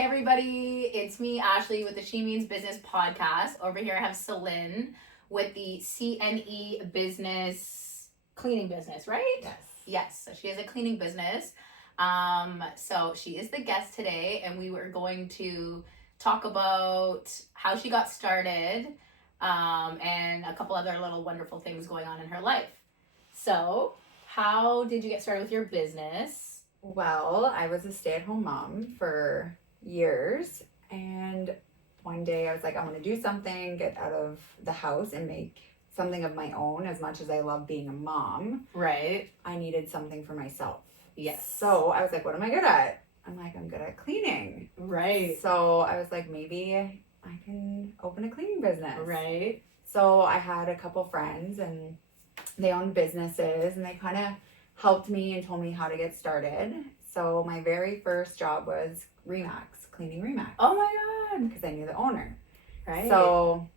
Hey everybody, it's me, Ashley, with the She Means Business podcast. Over here I have Celine with the CNE business, cleaning business, right? Yes. Yes, so she has a cleaning business. So she is the guest today, and we were going to talk about how she got started, and a couple other little wonderful things going on in her life. So, how did you get started with your business? Well, I was a stay-at-home mom for years, and one day I was like, I want to do something, get out of the house and make something of my own. As much as I love being a mom, Right. I needed something for myself. Yes. So I was like, what am I good at? I'm good at cleaning. Right. So I was like, maybe I can open a cleaning business. Right. So I had a couple friends and they owned businesses, and they kind of helped me and told me how to get started. So my very first job was Remax, cleaning Remax. Oh my God. Because I knew the owner. Right. So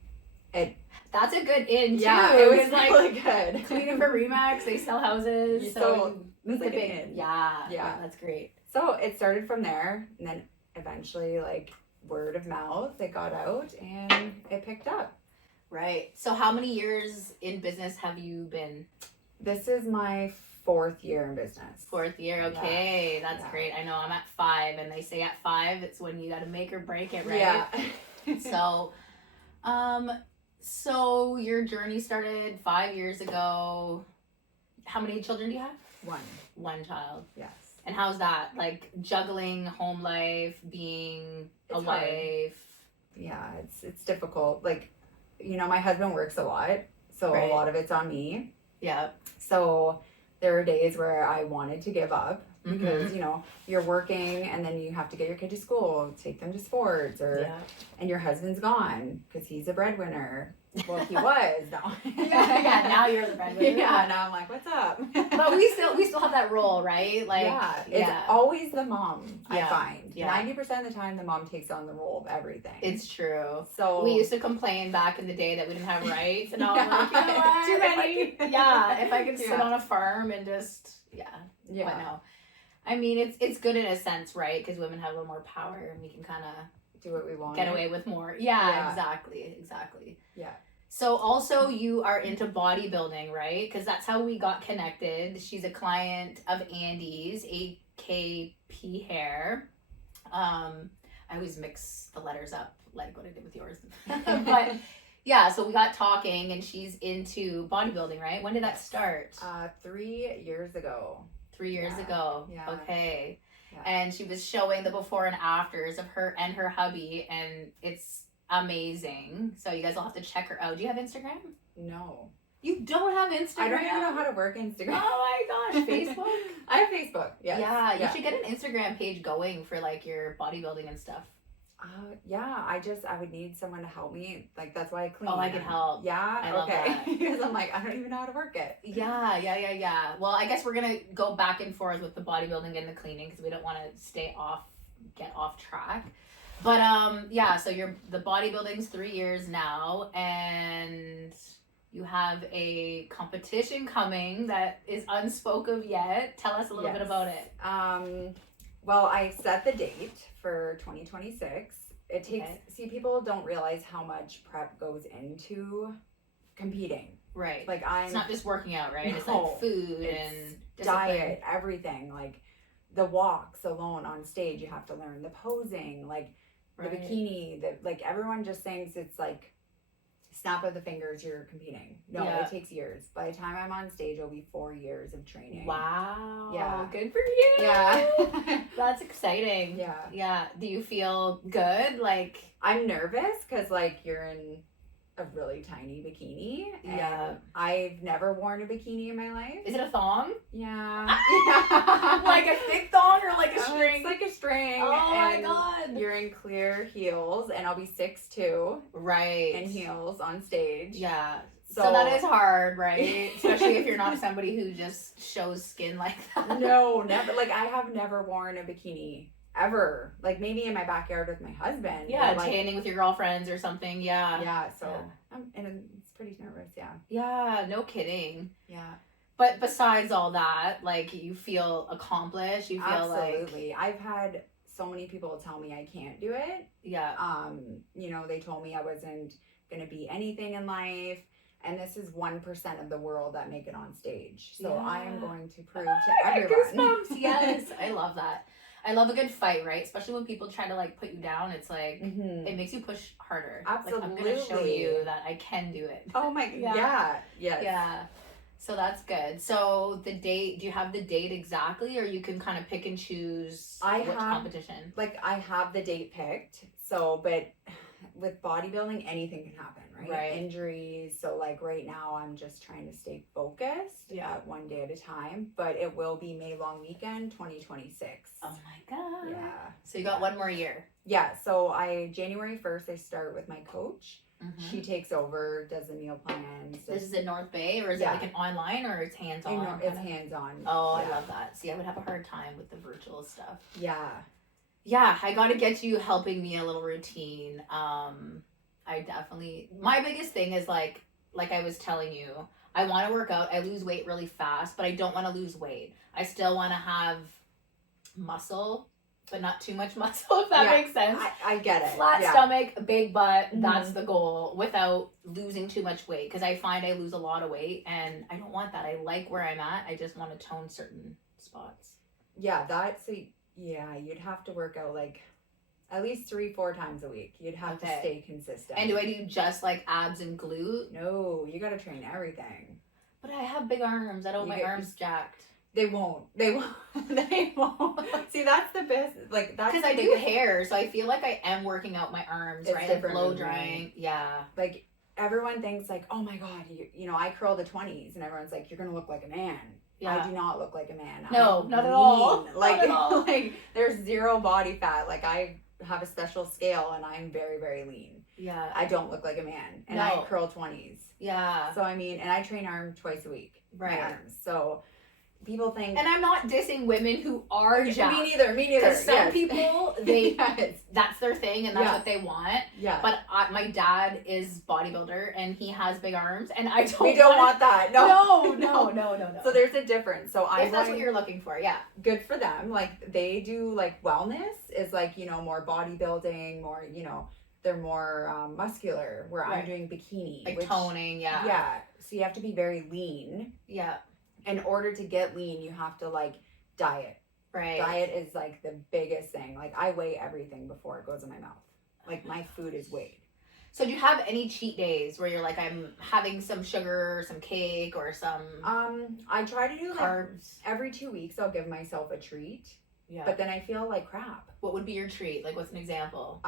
that's a good in too. yeah, it was like really good. cleaning for Remax. They sell houses. So you it's like the an big, in. yeah, that's great. So it started from there, and then eventually, like, word of mouth, it got out and it picked up. Right. So how many years in business have you been? This is my 4th year in business. 4th year. Okay. Yeah. That's Yeah. great. I know I'm at 5, and they say at 5 it's when you got to make or break it, right? Yeah. So your journey started 5 years ago. How many children do you have? 1. 1 child. Yes. And how's that? Like juggling home life, being a It's hard. wife. Yeah, it's difficult. Like, my husband works a lot, so Right. a lot of it's on me. Yeah. So there were days where I wanted to give up because, Mm-hmm. You're working and then you have to get your kid to school, take them to sports, and your husband's gone because he's a breadwinner. Well, he was. No. yeah, now you're the breadwinner. Yeah, now I'm like, what's up? But we still have that role, right? Like, it's always the mom, Yeah. I find. Yeah. 90% of the time, the mom takes on the role of everything. It's true. So We used to complain back in the day that we didn't have rights, and now I'm like, Yeah. you know what? Too many. If I could sit Yeah. on a farm and just, Yeah. But no. I mean, it's good in a sense, right? Because women have a little more power, and we can kind of Do what we want. get away with more. Yeah, Yeah. exactly. Yeah. So also you are into bodybuilding, right? Because that's how we got connected. She's a client of Andy's, AKP Hair. I always mix the letters up, like what I did with yours. But yeah, so we got talking, and she's into bodybuilding, right? When did that start? 3 years ago. 3 years Yeah. ago. Yeah. Okay. Yeah. And she was showing the before and afters of her and her hubby, and it's amazing. So you guys will have to check her out. Do you have Instagram? No. You don't have Instagram? I don't even know how to work Instagram. Oh my gosh, Facebook? I have Facebook. Yes. Yeah, you should get an Instagram page going for like your bodybuilding and stuff. Yeah, I would need someone to help me. Like, that's why I clean. Oh, I can help. Yeah? I love okay. that. Because I'm like, I don't even know how to work it. Yeah. Well, I guess we're gonna go back and forth with the bodybuilding and the cleaning because we don't want to get off track. But so the bodybuilding's 3 years now, and you have a competition coming that is unspoken of yet. Tell us a little bit about it. Well, I set the date for 2026. It takes, Okay. people don't realize how much prep goes into competing. Right. Like, It's not just working out, right? It's No, like food it's and discipline. diet, everything. Like, the walks alone on stage, you have to learn the posing, like the Right. bikini, everyone just thinks it's like snap of the fingers, you're competing. No, Yeah. it takes years. By the time I'm on stage, it'll be 4 years of training. Wow. Yeah. Good for you. Yeah. That's exciting. Yeah. Yeah. Do you feel good? Like, I'm nervous because, like, you're in a really tiny bikini. And Yeah. I've never worn a bikini in my life. is it a thong? Yeah. Like a thick thong or like a string? It's like a string. Oh my and God. You're in clear heels, and I'll be 6'2" Right. in heels on stage. Yeah. So So that is hard, right? Especially if you're not somebody who just shows skin like that. No, never. Like, I have never worn a bikini ever. Like, maybe in my backyard with my husband. Yeah, but, like, tanning with your girlfriends or something. Yeah. Yeah, so Yeah. it's pretty nervous. Yeah. Yeah, no kidding. Yeah. But besides all that, like, you feel accomplished. You feel Absolutely. I've had so many people tell me I can't do it. Yeah. You know, they told me I wasn't going to be anything in life. And this is 1% of the world that make it on stage. So I am going to prove to everyone. Goosebumps. Yes, I love that. I love a good fight, right? Especially when people try to like put you down. It's like, it makes you push harder. Absolutely. Like, I'm going to show you that I can do it. Oh my, yeah. Yes. Yeah. So that's good. So the date, do you have the date exactly, or you can kind of pick and choose which competition? Like, I have the date picked. So, but with bodybuilding, anything can happen, right? Injuries. So like right now I'm just trying to stay focused one day at a time, but it will be May long weekend 2026. Oh my God. Yeah. So you got one more year. Yeah. So January 1st, I start with my coach. She takes over, does the meal plans. This is in North Bay, or is it like an online, or it's hands-on? It's hands-on. Oh, I love that. See, I would have a hard time with the virtual stuff. Yeah. Yeah, I got to get you helping me a little routine. I definitely, my biggest thing is like I was telling you, I want to work out. I lose weight really fast, but I don't want to lose weight. I still want to have muscle, but not too much muscle, if that makes sense. I get it. Flat stomach, big butt, that's the goal, without losing too much weight. Because I find I lose a lot of weight, and I don't want that. I like where I'm at. I just want to tone certain spots. Yeah, you'd have to work out like at least 3-4 times a week. You'd have to stay consistent. And do I do just like abs and glute? No, you got to train everything. But I have big arms. I don't want my arms jacked. They won't. They won't. See, that's the best. Like, that's because I do hair, so I feel like I am working out my arms, right? Like blow drying. Yeah. Like, everyone thinks like, oh my God, you know, I curl the 20s, and everyone's like, you're gonna look like a man. Yeah. I do not look like a man. No, not at all. Like, not at all. Like, there's zero body fat. Like, I have a special scale, and I'm very, very lean. Yeah. I don't look like a man, and I curl 20s. Yeah. So I mean, and I train arms twice a week. Right. My arms. So people think, and I'm not dissing women who are jacked. Me neither. Because some people, they that's their thing, and that's what they want. Yeah. But my dad is bodybuilder, and he has big arms, and I don't. We don't want that. No. No. So there's a difference. So if that's what you're looking for, yeah. Good for them. Like, they do like wellness is like, you know, more bodybuilding, more, you know, they're more muscular. Where I'm doing bikini, like toning. Yeah. Yeah. So you have to be very lean. Yeah. In order to get lean, you have to like diet. Right. Diet is like the biggest thing. Like, I weigh everything before it goes in my mouth. Like, my food is weighed. So do you have any cheat days where you're like, I'm having some sugar, or some cake, or some I try to do carbs? Like every 2 weeks I'll give myself a treat. Yeah. But then I feel like crap. What would be your treat? Like, what's an example?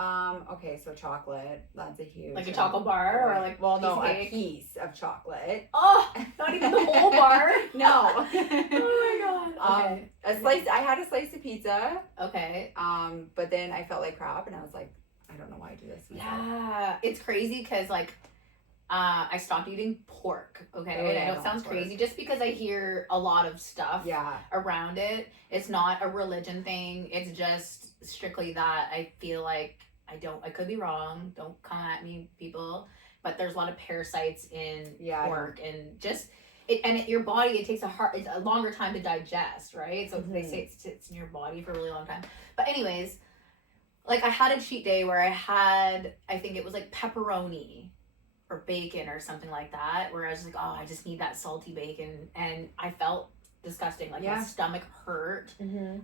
Okay, so chocolate. That's a huge. Like a chocolate bar, or like a piece of chocolate. Oh, not even the whole bar. No. Oh my God. Okay. A slice. I had a slice of pizza. Okay. But then I felt like crap, and I was like, I don't know why I do this. Yeah, it's crazy because like, I stopped eating pork. Okay, and I know it sounds crazy just because I hear a lot of stuff around it. It's not a religion thing. It's just strictly that I feel like I could be wrong. Don't come at me, people. But there's a lot of parasites in pork, and just your body. It takes it's a longer time to digest, right? So they say it sits in your body for a really long time. But anyways, like, I had a cheat day where I had, I think it was like pepperoni or bacon or something like that, where I was like, oh, I just need that salty bacon, and I felt disgusting. Like, my stomach hurt.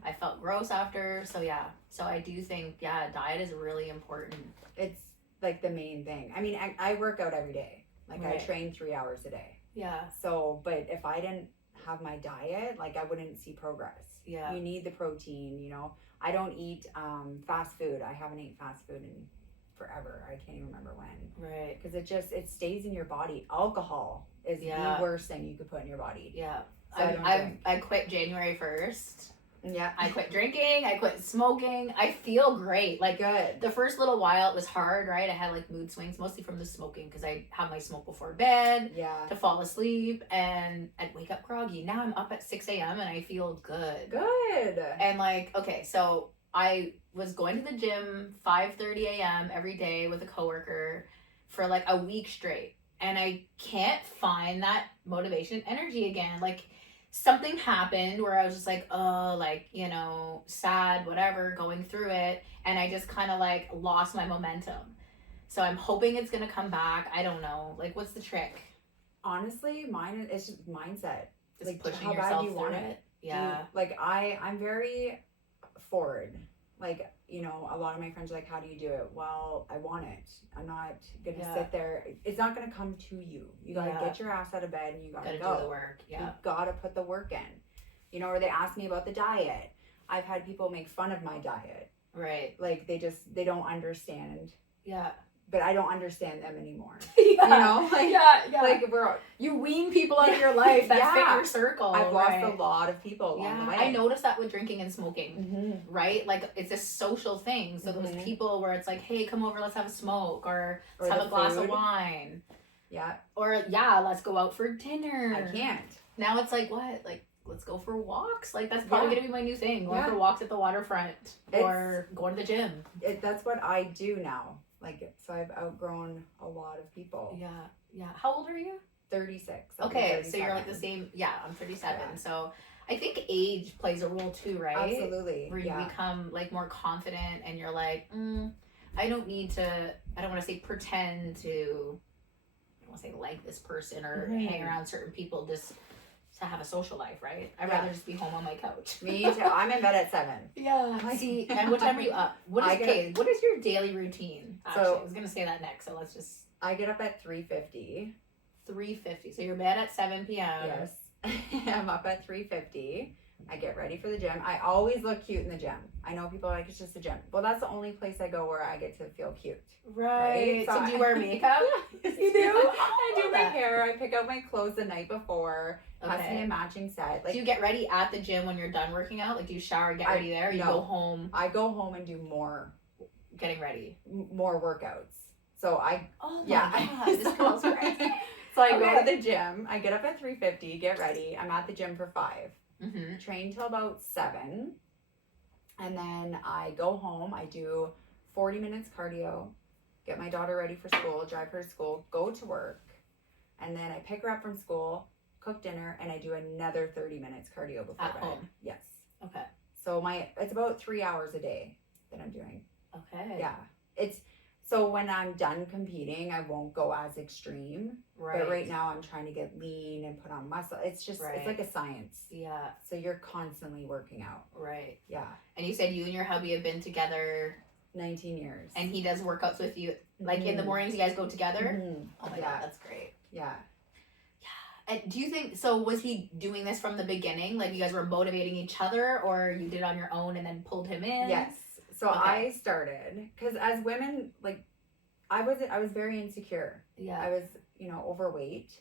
I felt gross after. So so I do think diet is really important. It's like the main thing. I mean, I work out every day. Like, I train 3 hours a day. Yeah. So, but if I didn't have my diet, like, I wouldn't see progress. Yeah. You need the protein, you know. I don't eat fast food. I haven't eaten fast food in forever. I can't even remember when. Right. Because it stays in your body. Alcohol is the worst thing you could put in your body. Yeah. So I quit January 1st. Yeah. I quit drinking. I quit smoking. I feel great. Like, good. The first little while it was hard, right? I had like mood swings, mostly from the smoking, because I have my smoke before bed to fall asleep, and I'd wake up groggy. Now I'm up at 6 a.m. and I feel good. Good. And like, okay, so I was going to the gym 5:30 a.m. every day with a coworker for like a week straight, and I can't find that motivation and energy again. Like, something happened where I was just like, oh, like, sad, whatever, going through it. And I just kind of like lost my momentum. So I'm hoping it's going to come back. I don't know. Like, what's the trick? Honestly, mine is just mindset. Just like pushing how bad yourself do you want through it? Yeah. Like I'm very forward. Like, a lot of my friends are like, how do you do it? Well, I want it. I'm not going to sit there. It's not going to come to you. You got to get your ass out of bed and you got to go. Do the work. Yeah. You got to put the work in. Or they ask me about the diet. I've had people make fun of my diet. Right. Like, they don't understand. Yeah. But I don't understand them anymore. Yeah. Like, like you wean people out of your life that fit your circle. I've lost a lot of people along the way. I noticed that with drinking and smoking, right? Like, it's a social thing. So those people where it's like, hey, come over, let's have a smoke, or let's have a glass of wine. Yeah. Or let's go out for dinner. I can't. Now it's like, what? Like, let's go for walks. Like, that's probably gonna be my new thing. Going for walks at the waterfront or going to the gym. That's what I do now. Like, so I've outgrown a lot of people. Yeah. How old are you? 36. Okay, so you're like the same. Yeah, I'm 37. Yeah. So I think age plays a role too, right? Absolutely. Where you become like more confident and you're like, I don't want to say pretend to, I don't want to say like this person or hang around certain people just to have a social life, right? I'd rather just be home on my couch. Me too. I'm in bed at 7. Yeah. See, and what time are you up? What is your daily routine? Actually, I was gonna say that next, so let's just. I get up at 3:50. 3:50. So you're bed at 7 p.m. Yes. I'm up at 3:50. I get ready for the gym. I always look cute in the gym. I know people are like, it's just a gym. Well, that's the only place I go where I get to feel cute. Right. So do you wear makeup? You do? I do my hair. I pick out my clothes the night before. Has to be a matching set. Like, do you get ready at the gym when you're done working out? Like, do you shower, get ready there? Or you go home? I go home and do more. Getting ready. More workouts. So Oh my God. This girl's crazy. So I go to the gym. I get up at 3:50, get ready. I'm at the gym for 5. Train till about 7. And then I go home. I do 40 minutes cardio, get my daughter ready for school, drive her to school, go to work. And then I pick her up from school, cook dinner, and I do another 30 minutes cardio before at bed. Home. Yes. Okay. So it's about 3 hours a day that I'm doing. Okay. Yeah. So when I'm done competing, I won't go as extreme. Right. But right now I'm trying to get lean and put on muscle. It's just, it's like a science. Yeah. So you're constantly working out. Right. Yeah. And you said you and your hubby have been together 19 years. And he does workouts with you. Like in the mornings you guys go together? Oh my God, that's great. Yeah. And do you think, so was he doing this from the beginning? Like you guys were motivating each other, or you did it on your own and then pulled him in? Yes. So I started, because as women, like I was very insecure. Yeah. I was, overweight,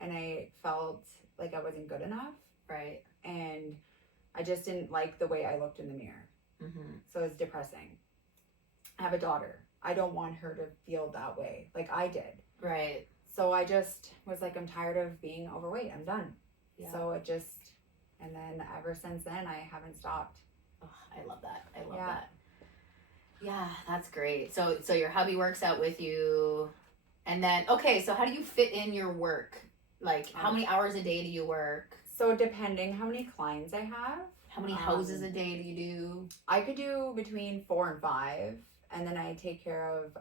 and I felt like I wasn't good enough. Right. And I just didn't like the way I looked in the mirror. So it was depressing. I have a daughter. I don't want her to feel that way like I did. Right. So I just was like, I'm tired of being overweight. I'm done. Yeah. So and then ever since then, I haven't stopped. Oh, I love that. I love that. Yeah, that's great. So your hubby works out with you, and then, so how do you fit in your work? Like, how many hours a day do you work? So depending how many clients I have. How many houses a day do you do? I could do between 4 and 5, and then I take care of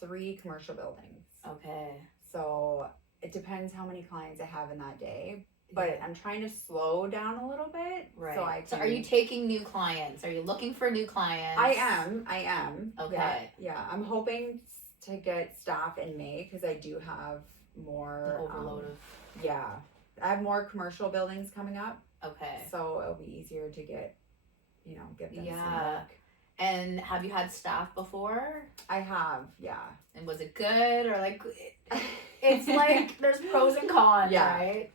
3 commercial buildings. Okay. So it depends how many clients I have in that day. But I'm trying to slow down a little bit. Right. So are you taking new clients? Are you looking for new clients? I am. Okay. Yeah. I'm hoping to get staff in May, because I do have more. Overload of. Yeah. I have more commercial buildings coming up. Okay. So it'll be easier to get them some work. And have you had staff before? I have, yeah. And was it good, or like, it's like there's pros and cons, right?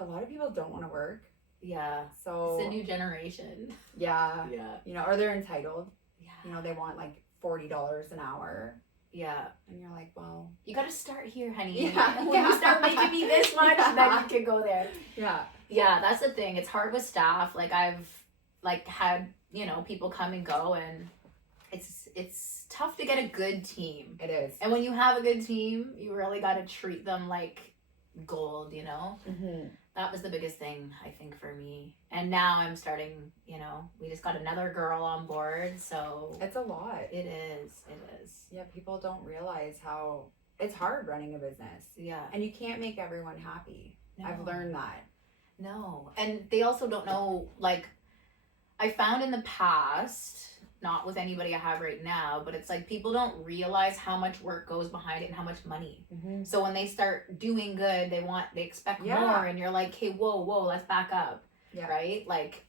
A lot of people don't want to work. Yeah. So it's a new generation. Yeah. Yeah. Or they're entitled. Yeah. They want like $40 an hour. Yeah. And you're like, well, you got to start here, honey. Yeah. When you start making me this much, then you can go there. Yeah. Yeah, that's the thing. It's hard with staff. Like I've had, people come and go, and it's tough to get a good team. It is. And when you have a good team, you really got to treat them like gold, That was the biggest thing, I think, for me. And now I'm starting, we just got another girl on board, so It's a lot. it is. It is. Yeah, people don't realize how it's hard running a business. Yeah. And you can't make everyone happy. No. I've learned that. No. And they also don't know, like, I found in the past, not with anybody I have right now, but it's like people don't realize how much work goes behind it and how much money. Mm-hmm. So when they start doing good, they expect Yeah. more, and you're like, hey, whoa, let's back up. Yeah. Right? Like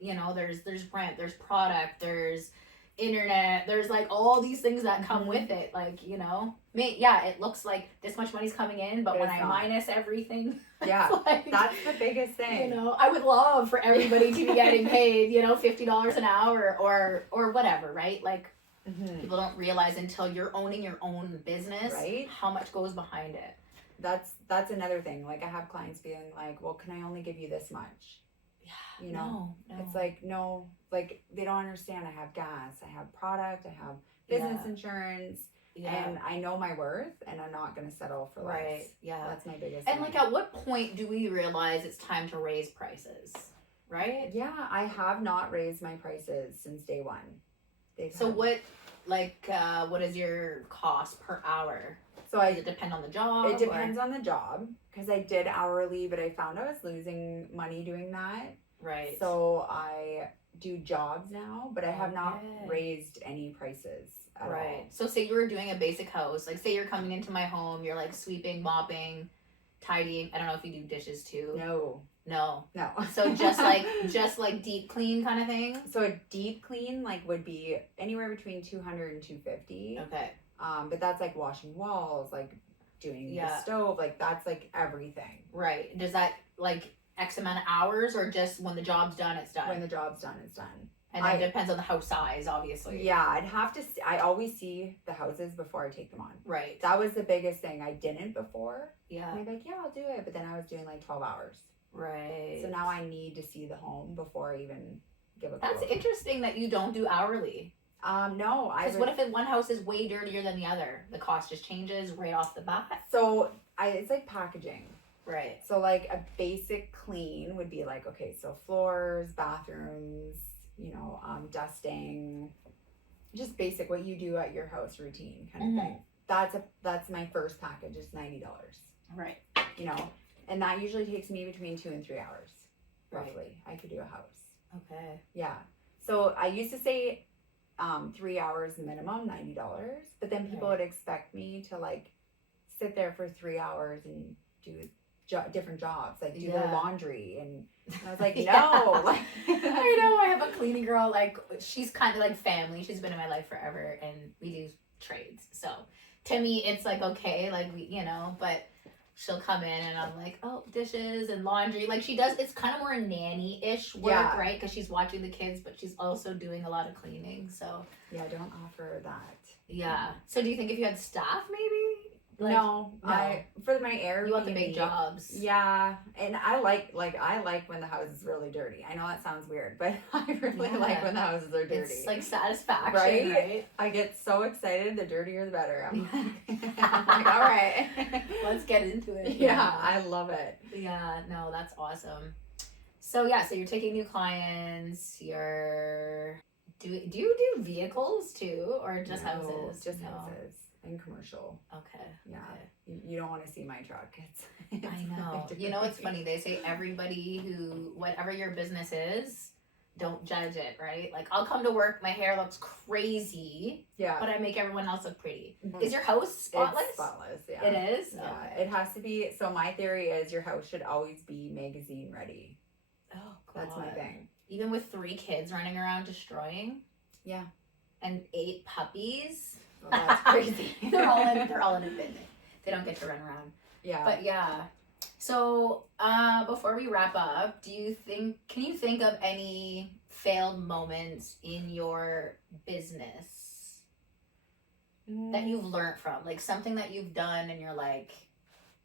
there's rent, there's product, there's internet, there's like all these things that come with it. Like, it looks like this much money's coming in, but when I minus everything, yeah, like, that's the biggest thing. I would love for everybody to be getting paid, $50 an hour or whatever, right? Like, people don't realize until you're owning your own business, right, how much goes behind it. That's another thing. Like, I have clients being like, well, can I only give you this much? Yeah, no. It's like, no, like, they don't understand. I have gas, I have product, I have business insurance, and I know my worth, and I'm not going to settle for less. Right, yeah. That's my biggest And thing. like, at what point do we realize it's time to raise prices, right? Yeah, I have not raised my prices since day one. What is your cost per hour? So does it depend on the job? It depends on the job, because I did hourly, but I found I was losing money doing that. Right. So I do jobs now, but I have not raised any prices at all. So say you were doing a basic house, like say you're coming into my home, you're like sweeping, mopping, tidying. I don't know if you do dishes too. No. So just like deep clean kind of thing. So a deep clean would be anywhere between 200 and 250. Okay. But that's like washing walls, like doing the stove, like that's like everything. Right. Does that like X amount of hours, or just when the job's done, it's done? When the job's done, it's done. And it depends on the house size, obviously. Yeah, I'd have to I always see the houses before I take them on. Right. That was the biggest thing. I didn't before. Yeah. And I'd be like, yeah, I'll do it. But then I was doing like 12 hours. Right. So now I need to see the home before I even give a That's interesting that you don't do hourly. No. Because what if one house is way dirtier than the other? The cost just changes right off the bat. So it's like packaging. Right. So like a basic clean would be like, okay, so floors, bathrooms, dusting, just basic what you do at your house routine kind of thing. That's my first package. It's $90. Right. And that usually takes me between 2 and 3 hours, roughly. I could do a house. Okay. Yeah. So I used to say 3 hours minimum, $90, but then people would expect me to like sit there for 3 hours and do different jobs, like do their laundry, and I was like, no. Like, I know, I have a cleaning girl, like she's kind of like family. She's been in my life forever, and we do trades. So to me, it's like, okay, like we, but she'll come in and I'm like, oh, dishes and laundry. Like she does, it's kind of more nanny-ish work, right? Because she's watching the kids, but she's also doing a lot of cleaning. So yeah, I don't offer that. Yeah. So do you think if you had staff, maybe? Like, no. For my Airbnb, you want the big jobs. Yeah, and I like when the house is really dirty. I know that sounds weird, but I really like when the houses are dirty. It's like satisfaction, right? I get so excited. The dirtier, the better. I'm like, all right, let's get into it. Yeah, I love it. Yeah, no, that's awesome. So so you're taking new clients. Do you do vehicles too, or just houses? Just houses. And commercial. Okay. Yeah. Okay. You don't want to see my truck. It's I know. It's funny. They say everybody whatever your business is, don't judge it, right? Like I'll come to work, my hair looks crazy. Yeah. But I make everyone else look pretty. Mm-hmm. Is your house spotless? It's spotless, yeah. It is? Yeah. Okay. It has to be. So my theory is your house should always be magazine ready. Oh, God. That's my thing. Even with 3 kids running around destroying? Yeah. And 8 puppies? Well, that's crazy. they're all in a bin. They don't get to run around. Yeah. But yeah. So before we wrap up, can you think of any failed moments in your business that you've learned from? Like something that you've done and you're like,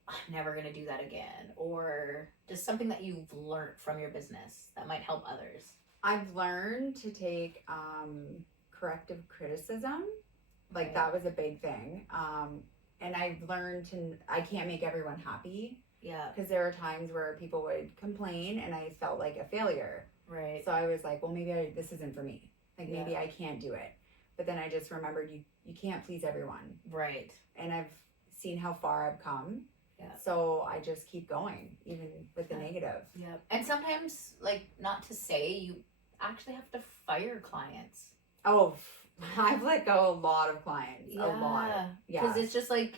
I'm never gonna do that again, or just something that you've learned from your business that might help others. I've learned to take corrective criticism. Like that was a big thing. And I've learned I can't make everyone happy. Yeah. Because there were times where people would complain and I felt like a failure. Right. So I was like, well, maybe this isn't for me. Like, maybe I can't do it. But then I just remembered you can't please everyone. Right. And I've seen how far I've come. Yeah. So I just keep going, even with the negative. Yeah. And sometimes, like, not to say, you actually have to fire clients. Oh, I've let go a lot of clients. A lot. Yeah. Because it's just like,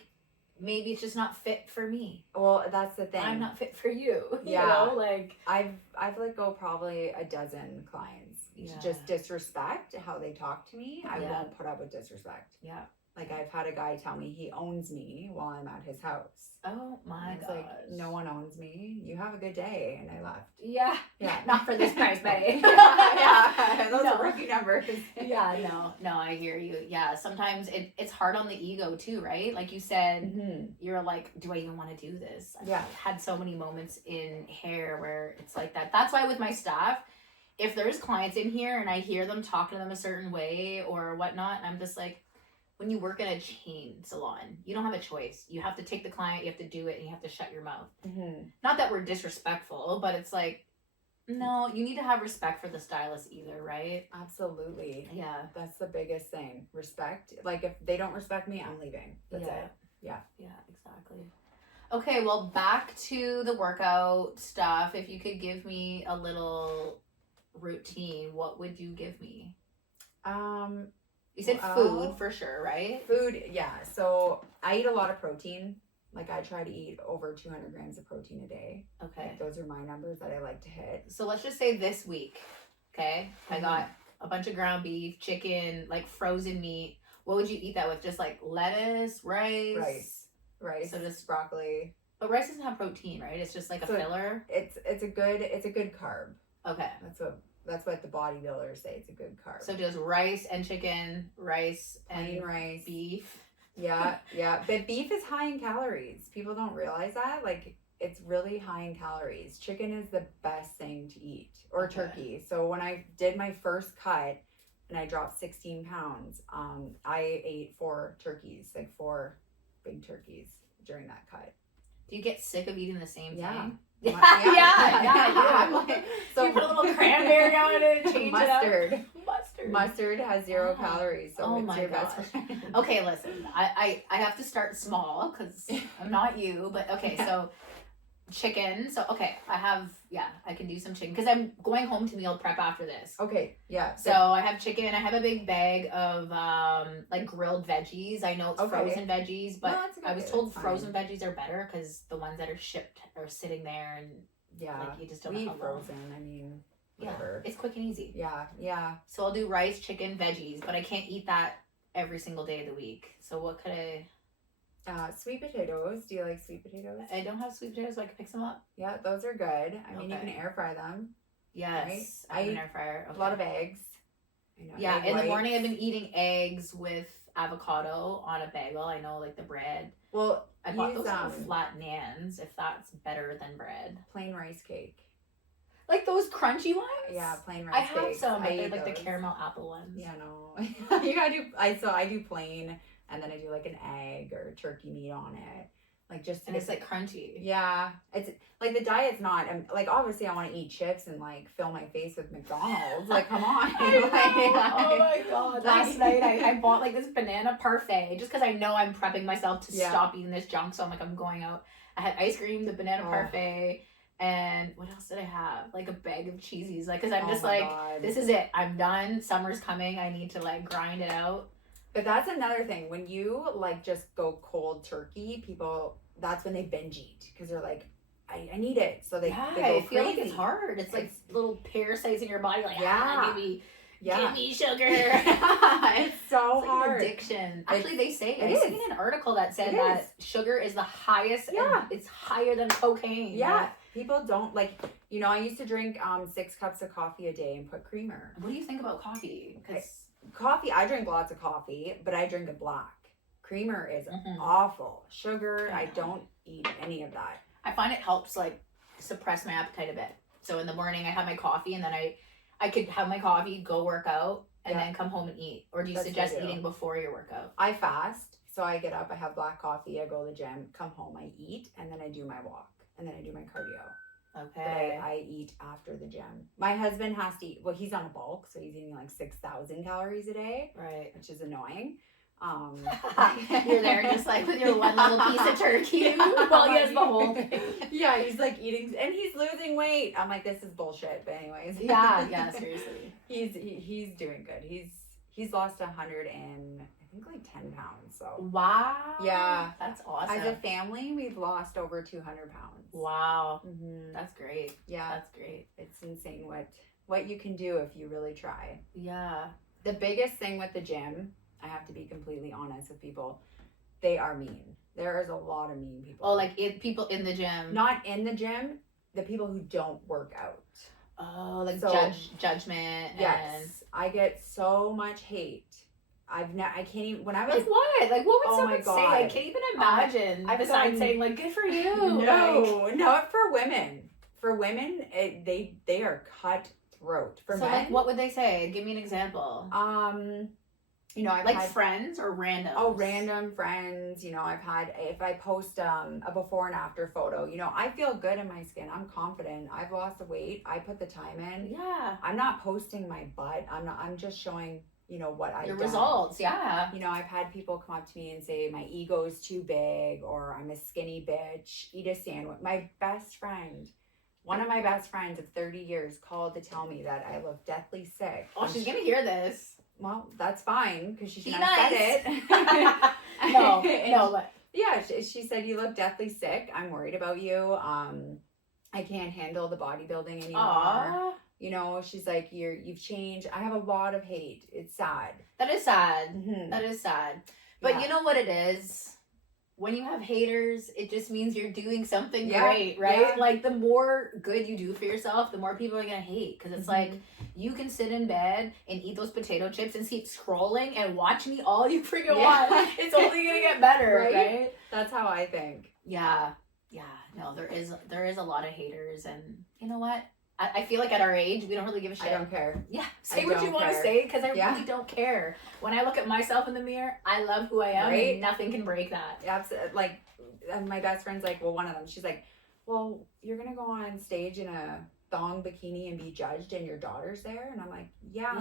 maybe it's just not fit for me. Well, that's the thing. I'm not fit for you. Yeah. You know, like I've let go probably a dozen clients. Yeah. Just disrespect how they talk to me. I Yeah. won't put up with disrespect. Yeah. Like, I've had a guy tell me he owns me while I'm at his house. Oh my god. Like, no one owns me. You have a good day. And I left. Yeah. Yeah. Not for this price, Betty. Yeah. Those are rookie numbers. Yeah, no, I hear you. Yeah, sometimes it's hard on the ego too, right? Like you said, you're like, do I even want to do this? I've had so many moments in hair where it's like that. That's why with my staff, if there's clients in here and I hear them talk to them a certain way or whatnot, I'm just like, when you work in a chain salon, you don't have a choice. You have to take the client, you have to do it, and you have to shut your mouth. Not that we're disrespectful, but it's like, no, you need to have respect for the stylist either, right? Absolutely. Yeah. That's the biggest thing. Respect. Like, if they don't respect me, I'm leaving. That's it. Yeah. Yeah, exactly. Okay, well, back to the workout stuff. If you could give me a little routine, what would you give me? You said food for sure, right? Food, yeah. So I eat a lot of protein. Like, I try to eat over 200 grams of protein a day. Okay. Like, those are my numbers that I like to hit. So let's just say this week, okay? I got a bunch of ground beef, chicken, like frozen meat. What would you eat that with? Just like lettuce, rice? Rice. So just broccoli. But rice doesn't have protein, right? It's just like a filler. It's a good carb. Okay. That's what the bodybuilders say. It's a good carb. So just rice and chicken, plain rice, beef. Yeah. But beef is high in calories. People don't realize that. Like, it's really high in calories. Chicken is the best thing to eat, or turkey. So when I did my first cut and I dropped 16 pounds, I ate 4 turkeys, like 4 big turkeys during that cut. Do you get sick of eating the same thing? Yeah. I'm like, so you put a little cranberry on it, change mustard. It up. Mustard has 0 calories, so it's your best friend. Okay, listen, I have to start small because I'm not you, but okay, so chicken. So okay, I can do some chicken because I'm going home to meal prep after this. Okay, yeah. So I have chicken. I have a big bag of like grilled veggies. I know it's frozen veggies, but I was told frozen veggies are better because the ones that are shipped are sitting there and like you just don't eat know. Frozen. I mean, whatever. Yeah, it's quick and easy. Yeah. So I'll do rice, chicken, veggies, but I can't eat that every single day of the week. So what could I? Sweet potatoes. Do you like sweet potatoes? I don't have sweet potatoes, so I can pick some up. Yeah, those are good. I mean, you can air fry them. Yes, right? I have an air fryer. A lot of eggs. I know, yeah, in the morning I've been eating eggs with avocado on a bagel. I know, like the bread. Well, I bought those little flat nans, if that's better than bread. Plain rice cake. Like those crunchy ones? Yeah, plain rice cake. I have some, but they're like the caramel apple ones. Yeah, no. You gotta do, I do plain, and then I do like an egg or turkey meat on it. Like just and it's like crunchy. Yeah. It's like the diet's not, like obviously I want to eat chips and like fill my face with McDonald's. Like, come on. Oh my god. Last night I bought like this banana parfait just because I know I'm prepping myself to stop eating this junk. So I'm like, I'm going out. I had ice cream, the banana parfait. And what else did I have? Like a bag of cheesies. Like, because I'm just like, this is it. I'm done. Summer's coming. I need to like grind it out. But that's another thing. When you like just go cold turkey, people, that's when they binge eat. Because they're like, I need it. So they go I feel crazy. like it's hard. It's like little parasites in your body. Like, give me sugar. It's so it's like hard. An addiction. Actually, they say it I seen an article that said that sugar is the highest. And it's higher than cocaine. Yeah. People don't like, you know, I used to drink 6 cups of coffee a day and put creamer. What do you think about coffee? Because coffee, I drink lots of coffee, but I drink it black. Creamer is awful. Sugar, I don't eat any of that. I find it helps like suppress my appetite a bit. So in the morning I have my coffee and then I could have my coffee, go work out, and then come home and eat. Or do you suggest eating before your workout? I fast. So I get up, I have black coffee, I go to the gym, come home, I eat, and then I do my walk. and then I do my cardio. Okay. But I eat after the gym. My husband has to eat, well, he's on a bulk, so he's eating like 6,000 calories a day, Right. which is annoying. You're there just like with your one little piece of turkey while he has the whole thing. Yeah, he's like eating, and he's losing weight. I'm like, this is bullshit. But anyways, Yeah, seriously. He's doing good. He's lost 100 and I think like 10 pounds. So wow. Yeah, that's awesome. As a family, we've lost over 200 pounds. Wow, Mm-hmm. that's great. Yeah, that's great. It's insane what you can do if you really try. Yeah. The biggest thing with the gym, I have to be completely honest with people, they are mean. There is a lot of mean people. Oh, like people in the gym. Not in the gym, the people who don't work out. Oh, like So, judgment. Yes, and... I get so much hate. I can't even, when I was like what? Like what would oh someone my God. say? I can't even imagine. Besides saying like good for you. No, not for women. For women, they are cutthroat. For so men, like what would they say? Give me an example. You know, I've like had friends or random. Oh, random friends. You know, I've had, if I post a before and after photo, you know, I feel good in my skin. I'm confident. I've lost the weight. I put the time in. Yeah. I'm not posting my butt. I'm just showing, you know, what I've your done. results. Yeah. You know, I've had people come up to me and say my ego's too big, or I'm a skinny bitch. Eat a sandwich. My best friend, one of my best friends of 30 years, called to tell me that I look deathly sick. Oh, she's gonna hear this. Well, that's fine, because she shouldn't nice. have said it. no, but yeah, she said, you look deathly sick. I'm worried about you. I can't handle the bodybuilding anymore. Aww. You know, she's like, you've changed. I have a lot of hate. It's sad. That is sad. Mm-hmm. That is sad. But yeah. You know what it is? When you have haters, it just means you're doing something yeah. great, right? Yeah. Like the more good you do for yourself, the more people are gonna hate. Because it's like you can sit in bed and eat those potato chips and keep scrolling and watch me all you freaking want. It's only gonna get better, right? That's how I think. Yeah. No, there is a lot of haters, and you know what? I feel like at our age, we don't really give a shit. I don't care. Yeah, say what you want to say, because I yeah. really don't care. When I look at myself in the mirror, I love who I am, and nothing can break that. Absolutely. Like, my best friend's like, well, one of them, she's like, well, you're going to go on stage in a thong bikini and be judged, and your daughter's there? And I'm like, yeah.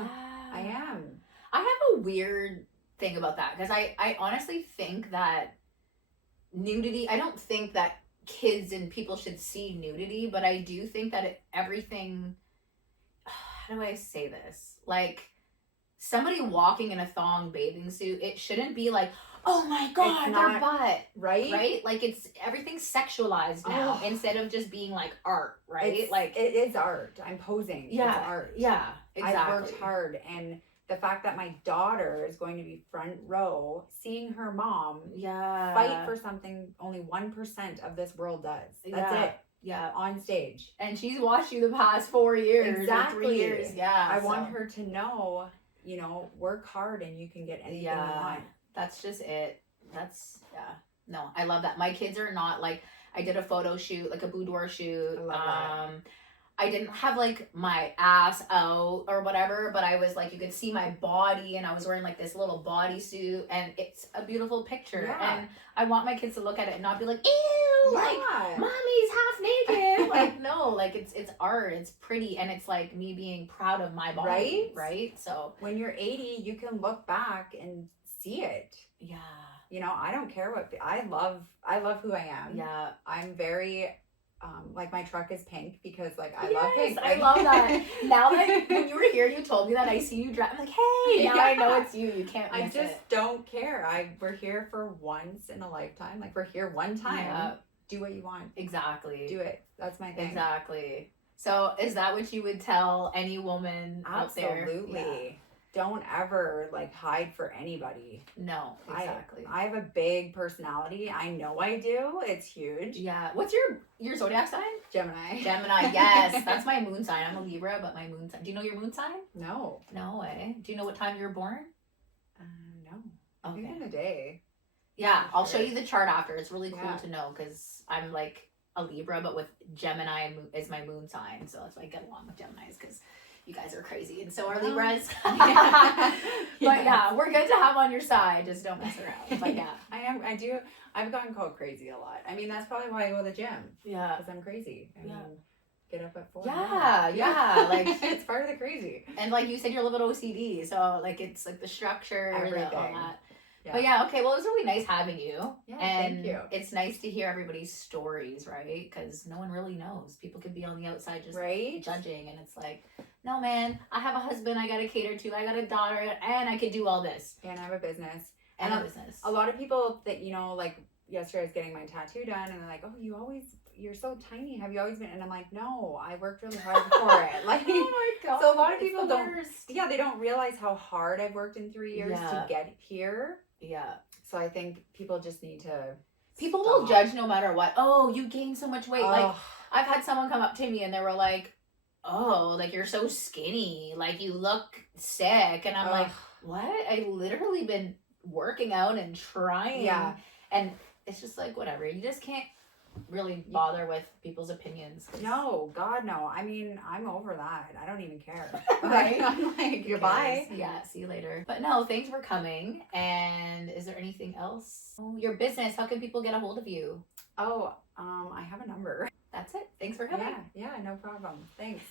I am. I have a weird thing about that, because I honestly think that nudity, I don't think that kids and people should see nudity, but I do think that everything, how do I say this? Like, somebody walking in a thong bathing suit, it shouldn't be like, oh my God, their butt. Right? Like, everything's sexualized now instead of just being like art, right? Like, it is art. I'm posing. Yeah. It's art. Yeah, exactly. I've worked hard, and the fact that my daughter is going to be front row, seeing her mom fight for something only 1% of this world does. That's it. Yeah. On stage. And she's watched you the past 4 years. Exactly. 3 years. Yeah. I want her to know, you know, work hard and you can get anything you want. That's just it. No, I love that. My kids are not like, I did a photo shoot, like a boudoir shoot. I love that. I didn't have like my ass out or whatever, but I was like, you could see my body, and I was wearing like this little bodysuit, and it's a beautiful picture. Yeah. And I want my kids to look at it and not be like, ew, like mommy's half naked. Like, no, like it's art, it's pretty, and it's like me being proud of my body. Right? So when you're 80, you can look back and see it. Yeah. You know, I don't care what, I love who I am. Yeah. I'm very, like, my truck is pink because, like, I love pink. I love that. Now that when you were here, you told me that, I see you drive. I'm like, hey, now I know it's you. You can't miss it. I just don't care. We're here for once in a lifetime. Like, we're here one time. Yeah. Do what you want. Exactly. Do it. That's my thing. Exactly. So is that what you would tell any woman out there? Absolutely. Yeah. Don't ever, like, hide for anybody. No, exactly. I have a big personality. I know I do. It's huge. Yeah. What's your zodiac sign? Gemini. Yes. That's my moon sign. I'm a Libra, but my moon sign. Do you know your moon sign? No. No way. Do you know what time you were born? No. Okay. I think in a day. Yeah. I'll show you the chart after. It's really cool to know, because I'm like a Libra, but with Gemini is my moon sign. So that's why I get along with Geminis, because you guys are crazy, and so are Well, Libras. yeah. But yeah, we're good to have on your side. Just don't mess around. But yeah, I do. I've gotten called crazy a lot. I mean, that's probably why I go to the gym. yeah, Because I'm crazy. I Yeah. mean, get up at 4. yeah. Like, it's part of the crazy. and like you said, you're a little bit OCD, so like it's like the structure, all Everything. that. Yeah. But yeah, okay. Well, it was really nice having you. Yeah, and thank you. It's nice to hear everybody's stories, right? Because no one really knows. People could be on the outside just Right? judging, and it's like, no, man, I have a husband I gotta cater to. I got a daughter, and I could do all this. And I have a business. And a business. A lot of people that, you know, like yesterday I was getting my tattoo done and they're like, oh, you're so tiny. Have you always been? And I'm like, no, I worked really hard for it. Like, Oh my God. so a lot of it's people the don't, worst. yeah, they don't realize how hard I've worked in 3 years Yeah. to get here. Yeah. So I think people just need to People stop. will judge no matter what. Oh, you gained so much weight. Like, Ugh. I've had someone come up to me and they were like, oh, like you're so skinny. Like you look sick. And I'm like, Ugh. what? I literally been working out and trying. Yeah. And it's just like, whatever. You just can't really bother with people's opinions. 'Cause- No, God, no. I mean, I'm over that. I don't even care. Right? I'm like, Who goodbye. cares? Yeah, see you later. But no, thanks for coming. And is there anything else? Oh, your business. How can people get a hold of you? Oh, I have a number. That's it. Thanks for coming. Yeah, no problem. Thanks.